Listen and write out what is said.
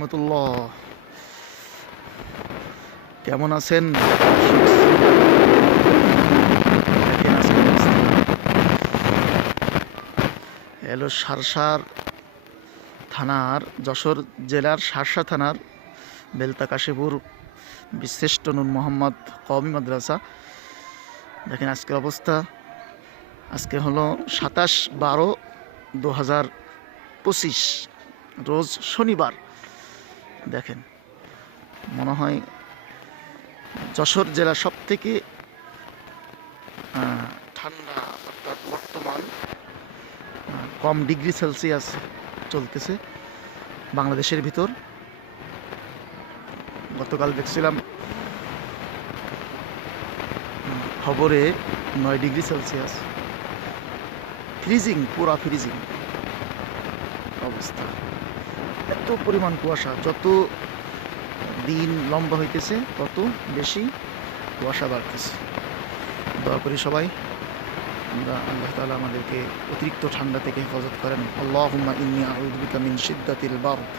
রহমতুল্লাহ, কেমন আছেন? এলো সারসার থানার, যশোর জেলার সারসা থানার বেলতা কাশীপুর বিশিষ্ট নূর মোহাম্মদ কওমি মাদ্রাসা। দেখেন আজকের অবস্থা। আজকে হলো 27/12/2025, রোজ শনিবার। দেখেন, মনে হয় যশোর জেলার সব থেকে ঠান্ডা, অর্থাৎ বর্তমান কম ডিগ্রি সেলসিয়াস চলতেছে বাংলাদেশের ভিতর। গতকাল দেখছিলাম খবরে 9 ডিগ্রি সেলসিয়াস, ফ্রিজিং, পুরা ফ্রিজিং অবস্থা। এত পরিমাণ কুয়াশা, যত দিন লম্বা হইতেছে তত বেশি কুয়াশা বাড়তেছে। দোয়া করি সবাই, আমরা আল্লাহ তাআলা আমাদেরকে অতিরিক্ত ঠান্ডা থেকে হেফাজত করেন। আল্লাহুম্মা ইন্নী আউযু বিকা মিন শিদ্দাতিল বারদ।